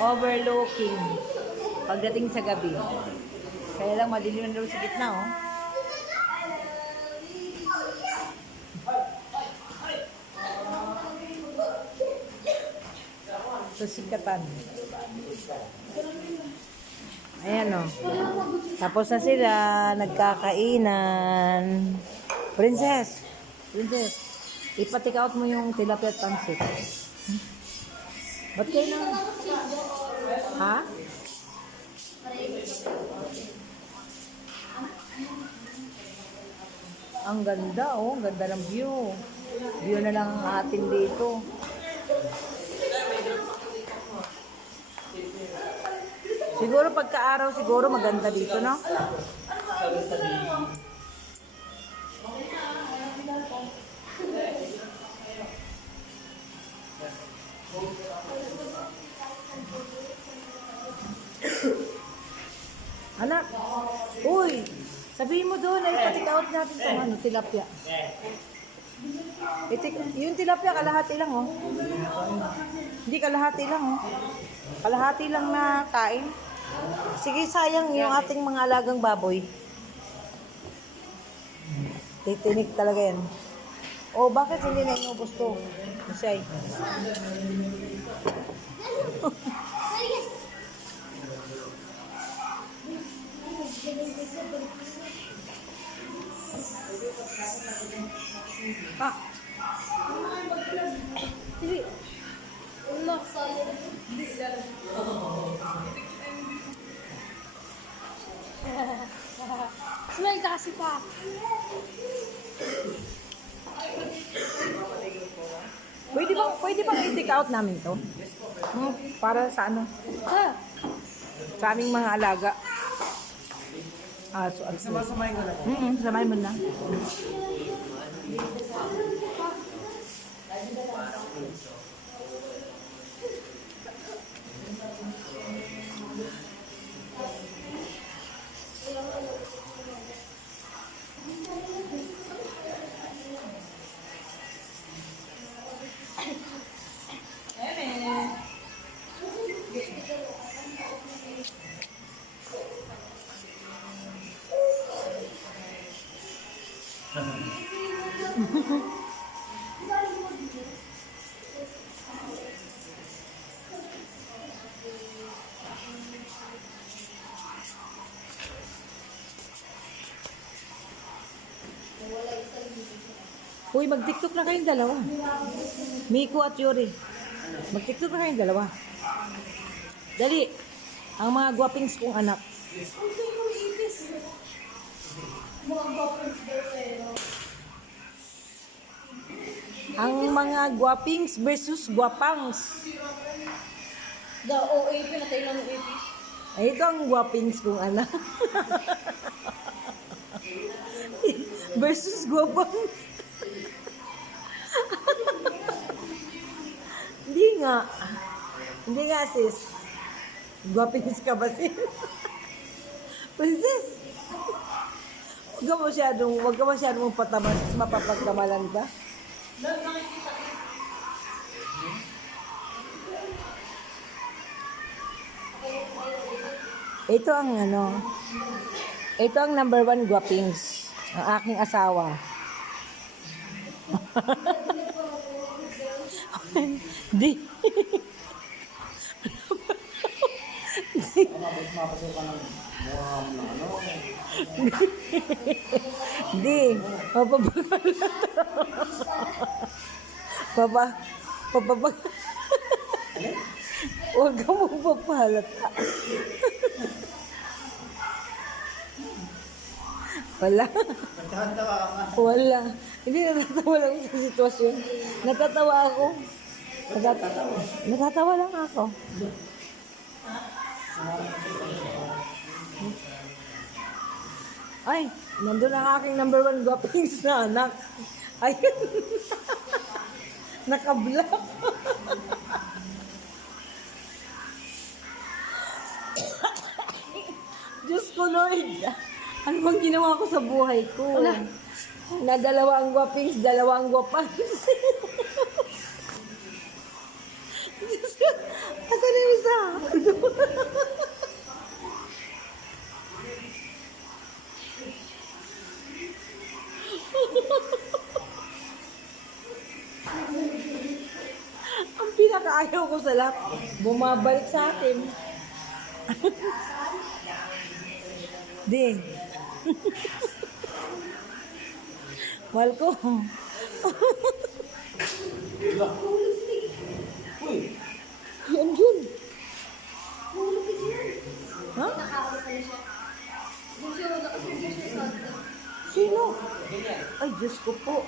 Overlooking. Pagdating sa gabi. Kaya lang madilim na daw sa gitna, oh. Susikatan. Ayan, oh. Tapos na sila. Nagkakainan. Princess. Princess. Ipatik out mo yung tilapia at pansit. Ba't kayo na? Ha? Ang ganda, oh. Ang ganda ng view. View na lang ang atin dito. Siguro pagka-araw, siguro maganda dito, no? Anak, uy, sabihin mo doon na ipatik out natin itong ano, tilapia. Yung tilapia, kalahati lang, oh. Hindi, kalahati lang, oh. Kalahati lang na kain. Sige, sayang yung ating mga alagang baboy. Titinik talaga yan. Oh, bakit hindi na inubos to? Masay. Ah. Sige. Unlock solid. Smell kasi pa. Pwede bang i-take out namin to? Para sa ano? Sa aming mga alaga. Samasamahin ko na po. Samahin mo na. Uy, mag-tiktok na kayong dalawa. Miko at Yuri. Mag-tiktok na kayong dalawa. Dali. Ang mga gwapings kong anak. Ang mga gwapings versus gwapangs. The OA, pinatay lang yung AP. Ay, ito ang gwapings kong anak. Versus gwapangs. Hindi nga. Hindi nga, sis. Gwapings ka ba, sis? Princess. Huwag ka masyadong patamas. Mapapagkamalan ka. Ito ang ano. Ito ang number 1 gwapings. Ang aking asawa. Di. Di. Papapag. Huwag ka mo papalata. Wala. Wala. Hindi, natatawa lang sa sitwasyon. Natatawa ako. Natatawa lang ako. Ay, nandun ang aking number 1 gwapings na anak. Ayun. Naka-block. Diyos ko, Lord. Ano bang ginawa ko sa buhay ko? Na dalawa ang gwapings, dalawa ang gwapangs. Diyos ko, ito na yung isa. Ang pinakaayaw ko sa lahat, bumabalik sa atin. Ding. Mahal ko. Yan yun. Ha? Nakakawala pala siya. Yung siya, nakasindi siya sa atin. Sino? Ay, Diyos ko po.